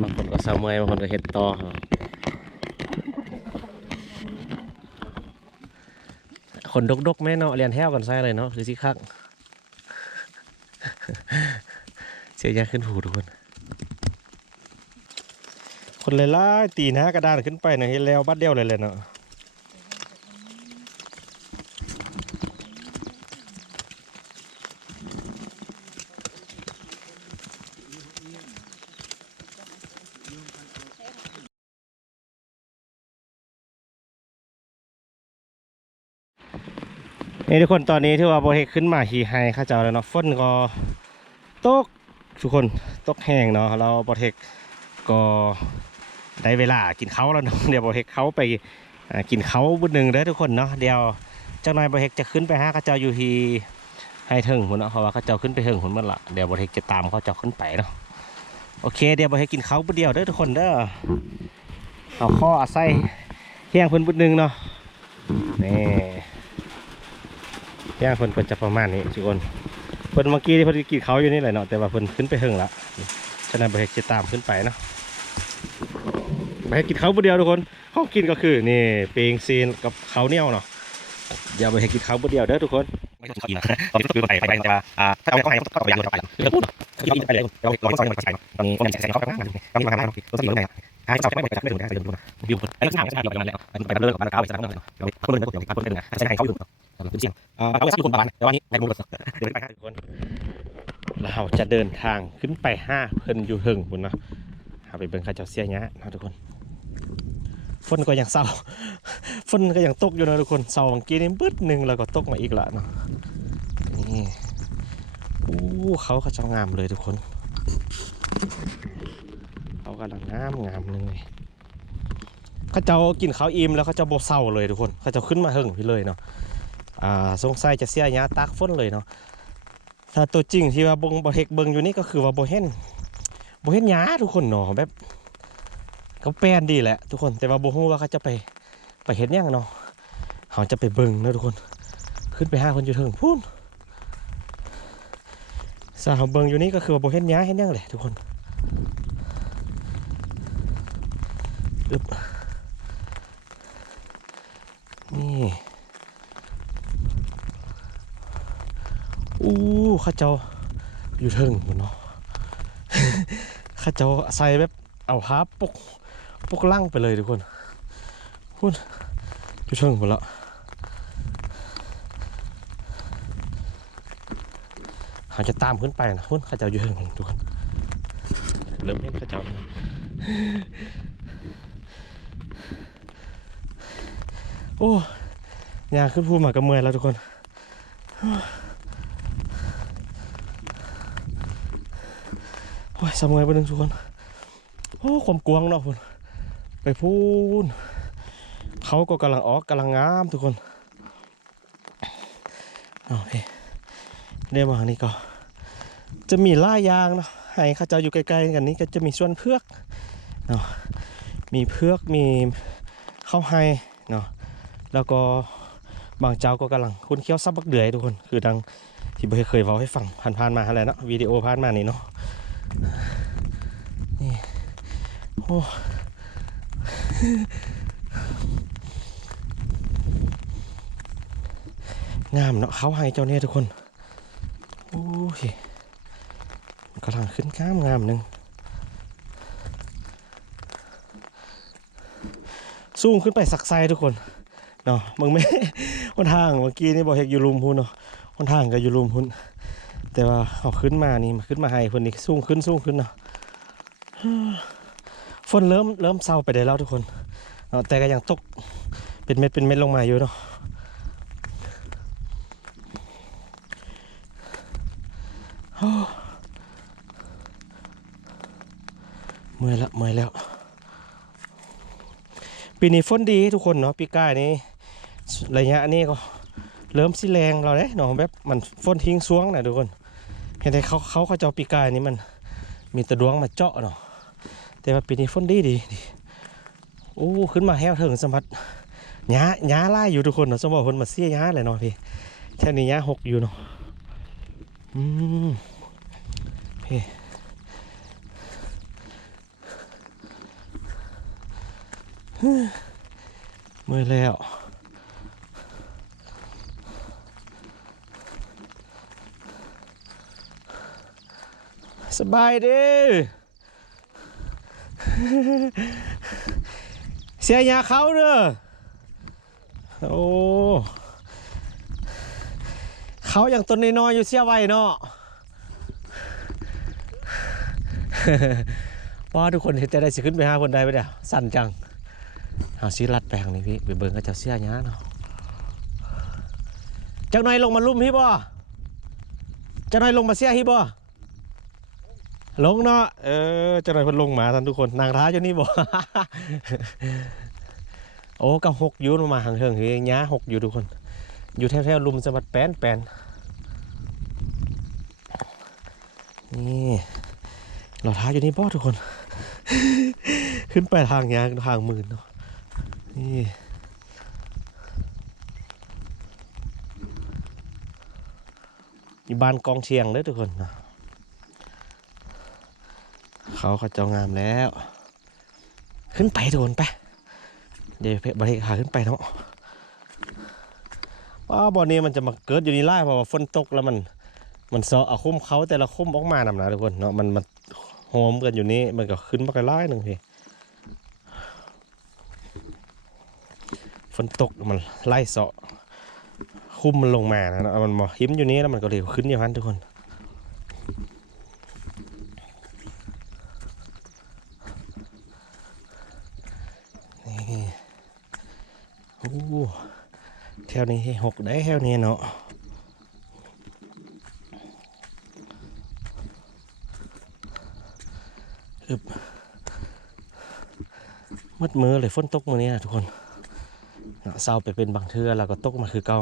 บางคนก็เศร้าเมยบางคนก็เห็ดต่อคนดกๆแม่เนาะเรียนแถวกันใส่เลยเนาะคือสิคักเสียยาขึ้นหูทุกคน คนเลยล่าตีหน้ากระดานขึ้นไปนะเห็นแล้วบัดเดียวเลยเลยเนาะ นี่ทุกคนตอนนี้ที่ว่าโบเฮกขึ้นมาฮีไฮข้าเจ้าแล้วเนาะฝนก็ตกทุกคนตกแห้งเนาะเราโบเฮกก็ได้เวลากินเขาแล้วเนาะเดี๋ยวโบเฮกเขาไปกินเขาบุญหนึ่งเด้อทุกคนเนาะเดี๋ยวเจ้านายโบเฮกจะขึ้นไปหาข้าเจ้าอยู่ที่ให้ถึงหุ่นเนาะเพราะว่าข้าเจ้าขึ้นไปถึงหุ่นเมื่อละเดี๋ยวโบเฮกจะตามเขาเจ้าขึ้นไปเนาะโอเคเดี๋ยวโบเฮกกินเขาบุญเดียวเด้อทุกคนเด้อเอาข้ออาศัยเฮียงเพิ่นบุญหนึ่งเนาะนี่ ย่างเพิ่นก็จะประมาณนี้ทุกคนเพิ่นเมื่อกี้ที่เพิ่นกินเขาอยู่นี่แหละเนาะแต่ว่าเพิ่นขึ้นไปเฮิงละฉะนั้นบ่ให้จะตามขึ้นไปเนาะบ่ให้กินเขาผู้เดียวทุกคนห้องกินก็คือนี่เปงซีนกับเขาเนียวเนาะอย่าไปให้กินเขาผู้เดียวเด้อทุกคนไม่ต้องกินนะตอนนี้ต้องไปไปแต่ว่าอ่าถ้าเอาเข้าไปก็ต้องไปยังไปคือพูดคือกินไปเลยเราเราต้องใส่มันใส่ตอนนี้ก็ยังใส่เขาไปข้างตอนนี้มาข้างเราต้องใส่ยัง ไงหาเจ้าไม่ไปไม่ถึงได้ไปดูนะวิวไอ้ลักษณะจะแบบนั้นแล้วไปเลิกกับมันก้าวไปสนามเลยเราคนเดินก็อย่างคนเดินนะใช้ให้เขาอยู่เป็นเสียงอ่าเราจะสร้างคนบ้านแต่ว่านี้ในมุมก็เดินไปข้างทุกคนเราจะเดินทางขึ้นไปห้าเพิ่นอยู่เฮิงพุ่นเนาะหาไปเบิ่งข้าเจ้าเสียหยะเนะทุกคนฝนก็ยังเศร้าฝนก็ยังตกอยู่นะทุกคนเศร้าเมื่อกี้นี่บึ้ดหนึ่งแล้วก็ตกมาอีกละเนาะนี่อู้เขาเขาเจ้างามเลยทุกคน กำลังงามงามเลยเขาเจ้ากินข้าวอิ่มแล้วเขาเจ้าโบเศร้าเลยทุกคนเขาเจ้าขึ้นมาเฮิงพี่เลยเนาะอ่าสงสัยจะเสียยะตากฝนเลยเนาะถ้าตัวจริงที่ว่าบงบเฮกเบิงอยู่นี่ก็คือว่าโบเห็นโบเห็นยาทุกคนเนาะแบบเขาแปลนดีแหละทุกคนแต่ว่าโบฮู้ว่าเขาจะไปไปเห็นยังเนาะเขาจะไปเบิงนะทุกคน ขึ้นไปห้าคนอยู่เทิงพูนสาวเบิงอยู่นี่ก็คือว่าโบเห็นยาเห็นยังแหละทุกคน อึบนี่อู้ข้าเจ้าอยู่เทิงหมดเนาะข้าเจ้าใส่แบบเอาฮาปกปกลั่งไปเลยทุกคนพูดอยู่เทิงหมดแล้วหาจะตามขึ้นไปนะพุ่นข้าเจ้าอยู่เทิงทุกคนเริ่มเห็นข้าเจ้า โอ้ยางขึ้นภูมากระเมอยแล้วทุกคนโอ้ยสมัยไปหนึ่งทุกคน โอ้ความกวงเนาะคุณไปพูนเขาก็กำลังออกกำลังงามทุกคนโอเคเดี๋ยวมาทางนี้ก็จะมีล่ายางเนาะให้ข้าเจ้าอยู่ใกลๆกันนี้ก็จะมีส่วนเพือกเนาะมีเพือกมีข้าวไฮเนาะ แล้วก็บางเจ้าก็กำลังคุ้นเคี้ยวซับบักเดือยทุกคนคือดังที่บ่เคยเว้าให้ฟังผ่านๆมาอะไรเนาะวิดีโอผ่านมานี่เนาะนี่โอ้งามเนาะเขาให้เจ้าเนี่ยทุกคนโอ้ยกำลังขึ้นงามงามหนึ่งสูงขึ้นไปสักไซทุกคน เนาะมึงไม่หนทางเมื่อกี้นี่บอกเฮกอยู่ลุมพุนเนาะหนทางก็อยู่ลุมพุนแต่ว่าเอาขึ้นมานี่มาขึ้นมาให้คนนี้สูงขึ้นสูงขึ้นเนาะฝนเริ่มเริ่มเศร้าไปได้แล้วทุกคนเนาะแต่ก็ยังตกเป็นเม็ดเป็นเม็ดลงมาอยู่เนาะเมื่อยละเมื่อยแล้วปีนี้ฝนดีทุกคนเนาะปีก้ายนี้ ระยะนี้ก็เริ่มสิแรงเราเลยเนาะแบบมันฝนทิ้งสวงนะทุกคน เห็นแต่เขาเขาเขาเจ้าปีกายนี้มันมีตะดวงมาเจาะเนาะแต่ว่าปีนี้ฝนดีดีดีโอ้ขึ้นมาแห้วถึงสมผัสหญ้าหญ้าไล่อยู่ทุกคนเนาะสมบอกคนมาเสียหญ้าเลยเนาะพี่แค่นี้หญ้าหกอยู่เนาะอืมพี่เมื่อแล้ว บายดีเสียยาเขาเด้อโอ้เขาอย่างต้นน้อยๆอยู่เสียไว้เนาะว่าทุกคนเห็นจะได้สิขึ้นไปหาคนใดไปเดี๋ยวสั่นจังเอาซีรัดแปลงนี่พี่ไปเบิ่งก็จะเสียยาเนาะจักหน่อยลงมาลุ่มพี่บ่จักหน่อยลงมาเสียพี่บ่ ลงเนาะเออจักหน่อยเพิ่นลงมาท่านทุกคนนางท้าอยู่นี่บ่โอ้กับหกยูนมาห่างเถิงเฮียหยาหกอยู่ทุกคน อยู่แถวๆลุมสมบัดแปนแปนนี่เราท้าอยู่นี่บ่ทุกคน ขึ้นไปทางยางทางหมื่นเนาะนี่อยู่บ้านกองเชียงเด้อทุกคนนะ เขาเขาเจ้างามแล้ว ขึ้นไปทุกคนไป เดี๋ยวเพบริขาขึ้นไปเนาะว่าบ่อนี้มันจะมาเกิดอยู่นี่ไล่เพราะว่าฝนตกแล้วมัน มันเสาะเอาคุ้มเขาแต่ละคุ้มออกมานำนะทุกคนเนาะมันมันโฮมกันอยู่นี่มันก็ขึ้นมาไกันไล่หนึ่งพี่ฝนตกมันไล่เสาะคุ้มมันลงมานะเนาะมันมาหิมอยู่นี่แล้วมันก็เลยขึ้นอย่างนั้นทุกคนโอ้แถ วนี้ให้หกได้แถวนี้เนาะมืดมือเลยฝนตกมือนี้นะทุกคนเนาะเศร้าไปเป็นบางเทือแล้วก็ตกมาคือเก่า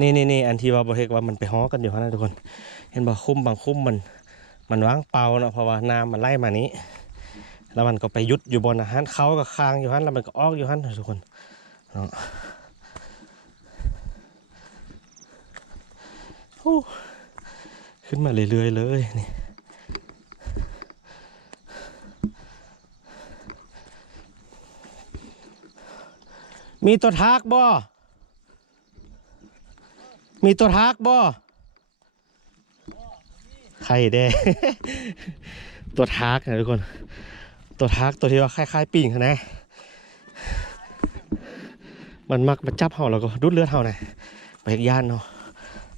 นี่นี่นี่อันที่ว่าบริเทกว่ามันไปฮ้อกันอยู่ข้างนั้นทุกคน เห็นบ่คุ้มบางคุ้มมัน มันว่างเปล่าเนาะเพราะว่าน้ำมันไล่มานี้แล้วมันก็ไปยุดอยู่บนอาหารเขาก็คางอยู่หันแล้วมันก็ออกอยู่หันทุกคนเนาะโอ้ ขึ้นมาเรื่อยๆเลยนี่มีตัวทักบ่มีตัวทักบ่ไข่แดงตัวทักนะทุกคน ตัวทักตัวที่ว่าคล้ายๆปิ่งนะ มันมักมาจับเห่าแล้วก็ดูดเลือดเห่านะไปย่านเนาะ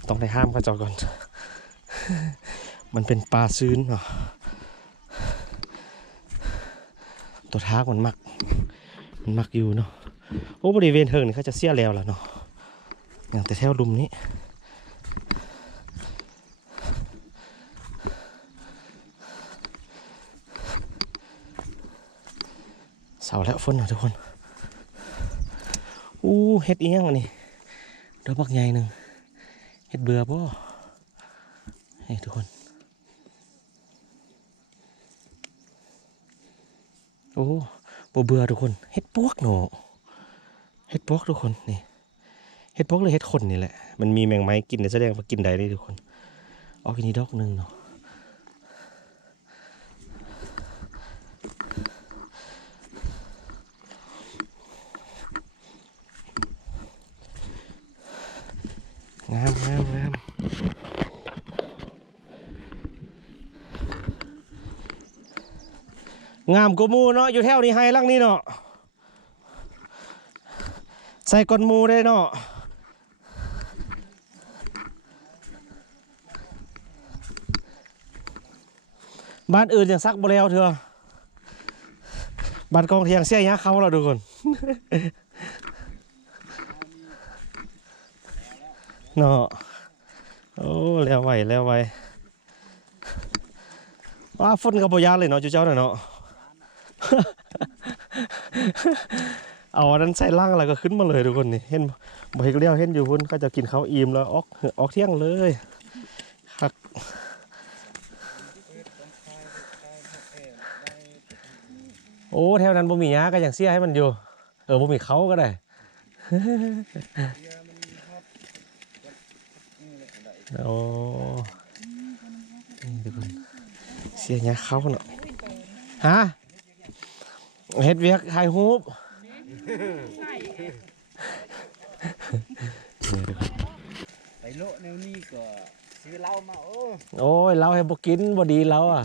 ต้องได้ห้ามเขาเจอก่อน มันเป็นปลาซื้นเนาะตัวทักมันมัก มันมักอยู่เนาะ โอ้บริเวณเทิงนี่เขาจะเสียแล้วล่ะเนาะ อย่างแต่แถวลุมนี้เสาแล้วฝนนะทุกคน อู้เฮ็ดเอียงอันนี้ดอกบักใหญ่หนึ่ง เฮ็ดเบื่อบ่นี่ทุกคน โอ้บ่เบื่อทุกคนเฮ็ดปวกเนาะเห็ดพวกทุกคนนี่เห็ดพวกหรือเห็ดขนนี่แหละ มันมีแมงไม้กินนะแสดงว่ากินได้นี่ทุกคนออกอันนี้ดอกหนึ่งเนาะ งามงาม งามกว่าหมูเนาะอยู่แถวนี้ไฮลังนี่เนาะใส่ก้นหมูได้เนาะบ้านอื่นยังซักบ่แล้วเถอะบ้านกองเทียงเสียยาเขาเราทุกคนเนาะโอ้แล้วไหวแล้วไหวว่าฝนกับปยาเลยเนาะจุเจ้าเนาะ เอาอันนั้นใส่ล่างอะไรก็ขึ้นมาเลยทุกคนนี่เห็นบ่เห็เลี้ยวเห็นอยู่พุ่นก็จะกินข้าวอิ่มแล้วออกออกเที่ยงเลยครับโอ้แถวนั้นบ่มีหญ้าก็ยังเสียให้มันอยู่ เออบ่มีเขาก็ได้โอ้นี่ทุกคนเสียหญ้าเขาเนาะฮะ เฮ็ดเวียกถ่ายรูปไปโลแนวนี้ก็ซื้อเหล้ามาโอ้โอ้ยเราให้บ่กินบ่ดีเราอะ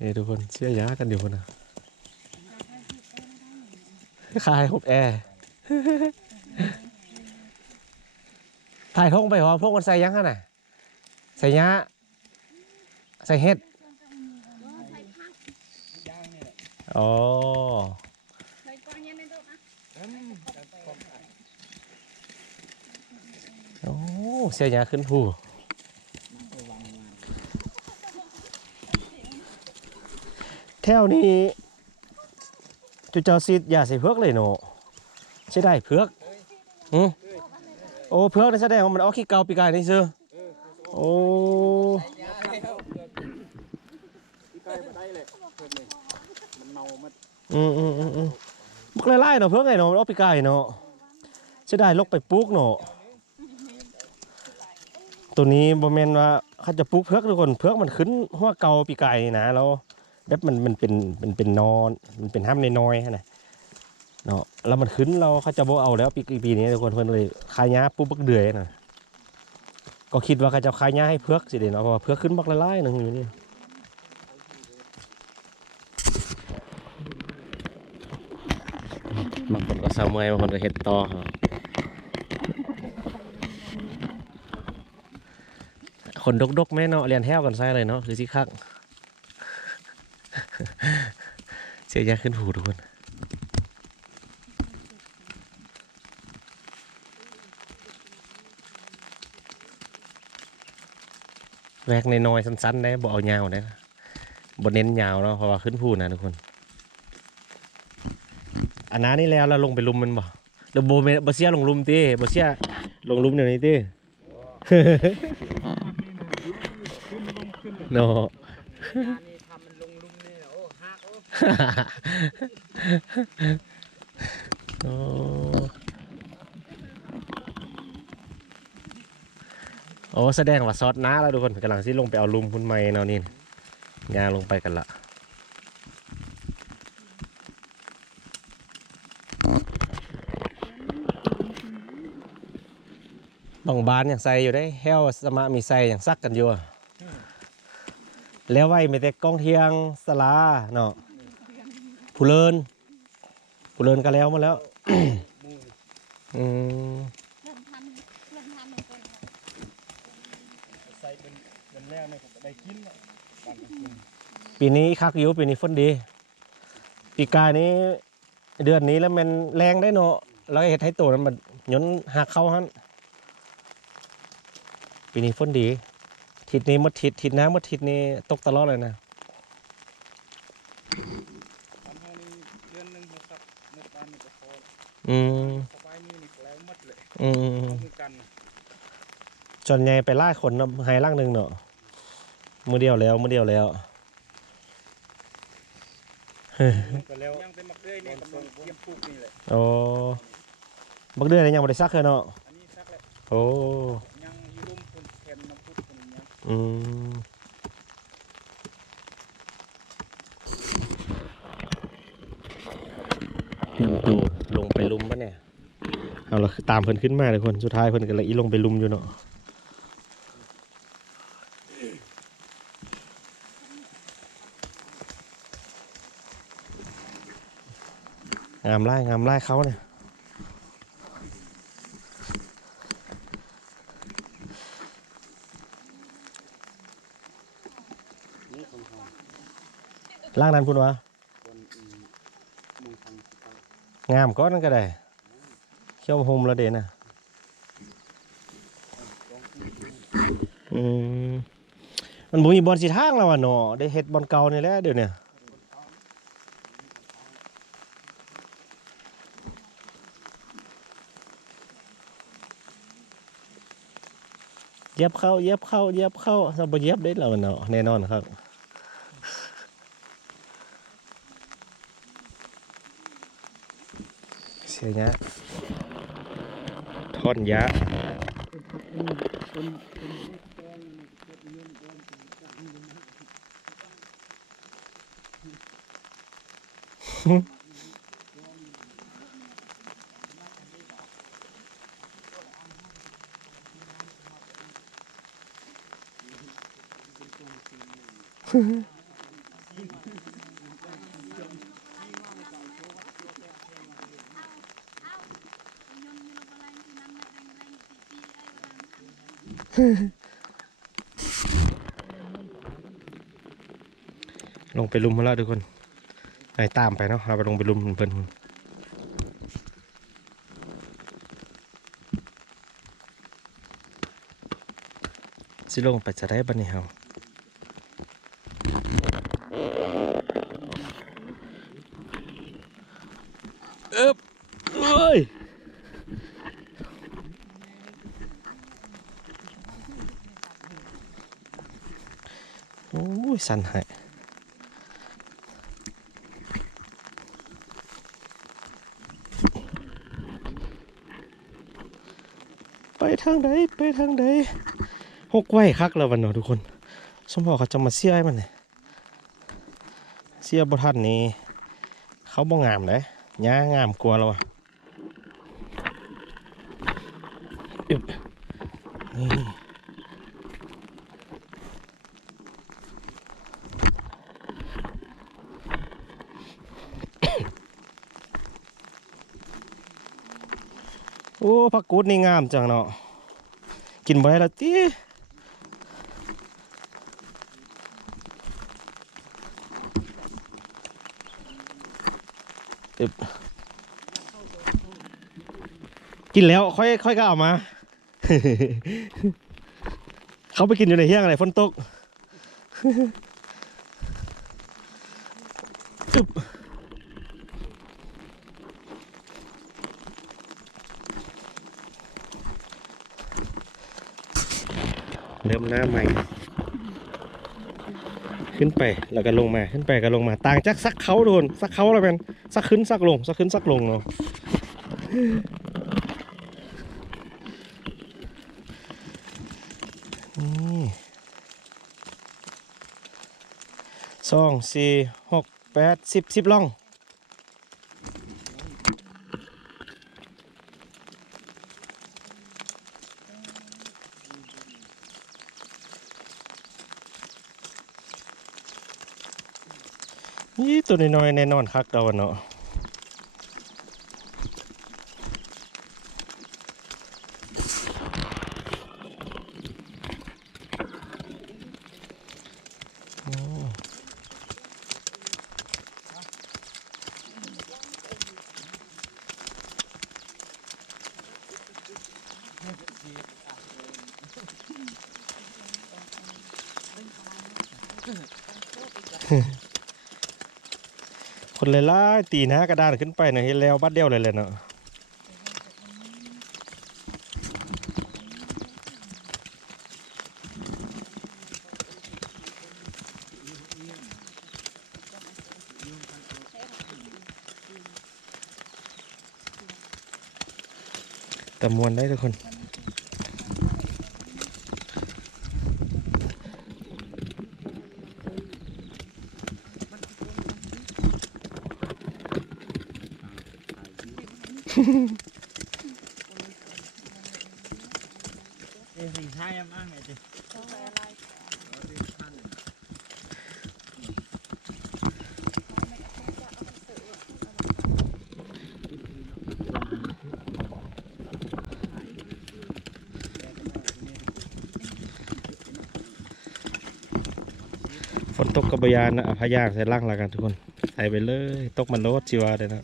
นี่ทุกคนเชื่อยากันอยู่คนน่ะคายฮบแอร์ถ่ายทงไปหอพวกมันใส่ยังฮะน่ะใส่ยาใส่เห็ด ย่างนี่แหละ อ๋อโอ้เสียยาขึ้นผู้แถวนี้จุเจ้าซีดยาใส่เพือกเลยเนาะใช่ได้เพือกอืมโอ้เพือกนี่แสดงว่ามันออกขี้เกาปีกายนี่ซื้อโอ้ พี่ไก่มาได้เลยเพิ่มเลยมันเมามัน อืมอืมอืมอืมบักไล่ๆเนาะเพือกไงเนาะมันออกปีกายเนาะใช่ได้ลกไปปลูกเนาะตัวนี้บ่แมนว่าเขาจะปลูกเพือกทุกคนเพือกมันขึ้นหัวเกาปีกายนี่นะแล้วแบบมันมันเป็นเป็นเป็นนอน มันเป็นห้ามในน้อยนะเนาะแล้วมันขึ้นเราเขาจะโบเอาแล้วปีปีนี้ทุกคนเพิ่นเลยขายหญ้าปลูกบักเดือยนะก็คิดว่าเขาจะขายหญ้าให้เพือกสิเด้เนาะเพราะว่าเพือกขึ้นบักหลายๆหนึงอยู่นี่ บางคนก็เศร้าเมื่อยบางคนก็เฮ็ดต่อคนดกๆแม่เนาะเรียนแถวกันใส่เลยเนาะคือสิคักเสียยาขึ้นหูทุกคนแวกในน้อยสั้นๆได้บ่เอายาวได้นะบ่เน้นยาวเนาะเพราะว่าขึ้นพูนะทุกคน อันนั้นนี่แล้วเราลงไปลุมมันบ่เดี๋ยวโบเมบเสียลงลุมติบ่เสียลงลุมเดี๋ยวนี้ติเนาะยานี่ทำมันโอ้โอ้แสดงว่าซอสน้าแล้วทุกคนกำลังสิลงไปเอาลุมพุ่นไม้เนาะนี่ยางลงไปกันละ บางบ้านอย่างใส่อยู่ได้แห้วสมามีใส่อย่างซักกันอยู่แล้วไว้มีแต่กล้องเทียงสลาเนาะผู้เลินผู้เลินก็แล้วมาแล้วอืมปีนี้คักอยู่ปีนี้ฝนดี ปีกายนี้เดือนนี้แล้วมันแรงได้เนาะแล้วเห็ดให้โตนั้นมันย้นหักเข้าหัน ปีนี้ฝนดี ทิศนี้หมดทิศทิศน้ำหมดทิศนี้ตกตลอดเลยนะทำให้นี่เดือนหนึงนะครับเมื่อบ้านนี่ก็พออืมสบายนี่นี่แล้วหมดเลยอืมเอามือกันจนใหญ่ไปล่าขนเนาะให้ล่างหนึ่งเนาะมือเดียวแล้วมือเดียวแล้วก็แล้วยังเป็นมะเขือเนี่ยกำลังเตรียมปลูกนี่แหละโอ้บักเดือนนี้ยังไม่ได้ซักเลยเนาะอันนี้สักแล้วโอ้ ยังอยู่รุมคนแคมน้ำพุ คนยังอืมดูลงไปลุมปะเนี่ย เอาละตามเพิ่นขึ้นมาเลยคนสุดท้ายเพิ่นก็เลยอีลงไปลุมอยู่เนาะงามไล่งามไล่เขาเนี่ย นี่ของเขา ล่างนั้นพูดวะคนอืมมุงทางเขางามก็นั่นก็ได้เขี้ยวหมแล้วเด่นะอืมมันบุมีบอลสีทางแล้วอะเนาะได้เฮ็ดบอลเก่านี่แหละเดี๋ยวเนี่ยเย็บเข้าเย็บเข้าเย็บเข้าถ้าบ่เย็บได้แล้วเนาะแน่นอนครับ เสียยะท่อนยะยนต์มีลมอะไรที่นั่นแรงแรงตีตีไอ้วันนั้น ลงไปลุมมาแล้วทุกคนไปตามไปเนาะเราไปลงไปลุมเพิ่นหุ่นสิลงไปจะได้บันนี่เฮาเอ๊บเอ้ยโอ้ย สั่นหายไปทางใดไปทางใดหกไว้คักแล้ววันเนาะทุกคน สมพอเขาจะมาเสียมันเนี่ยเสียบทันนี่เขาบ่งามเลยย่างามกลัวาแล้วอะนี่ ผักกูดนี่งามจังเนาะ กินบ่ได้ละติกินแล้วค่อยค่อยก็เอามา เขาไปกินอยู่ในเฮี้ยงอะไรฝนตก เริ่มหน้าใหม่ ขึ้นไปแล้วก็ลงมาขึ้นไปก็ลงมา ต่างจากซักเขาโดนซักเขาอะไรเป็นซักขึ้นซักลงซักขึ้นซักลงเนาะนี่สองสี่หกแปดสิบสิบล่อง นี่ตัวน้อยๆแน่นอนคักเดาอะเนาะ คนเลยล่าตีน้ากระดานขึ้นไปเนาะเห็นแล้วบัดเดียวเลยเลยเนาะแต่มวนได้ทุกคน เอ้ยสิท้ายยังอ้างไงจิฝนตกกบยานนะพายางใส่ล่างล้วกันทุกคน ใส่ไปเลย ตกมันโลดจิวาเลยนะ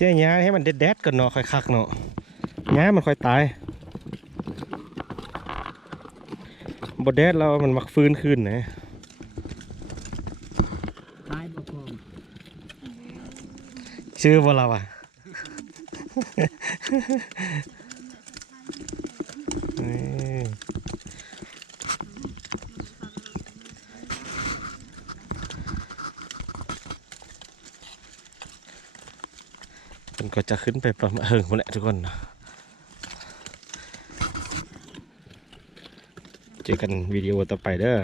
สียหญ้าให้มันเด็ดๆก่อนเนาะค่อยคักเนาะหญ้ามันค่อยตายบดแดดแล้วมันมักฟื้นขึ้นนะตายบ่พอชื่อว่าเราอะ นี่มัน ก็จะขึ้นไปประมาณเฮิงคนแหละทุกคนนะเจอกันวิดีโอต่อไปเด้อ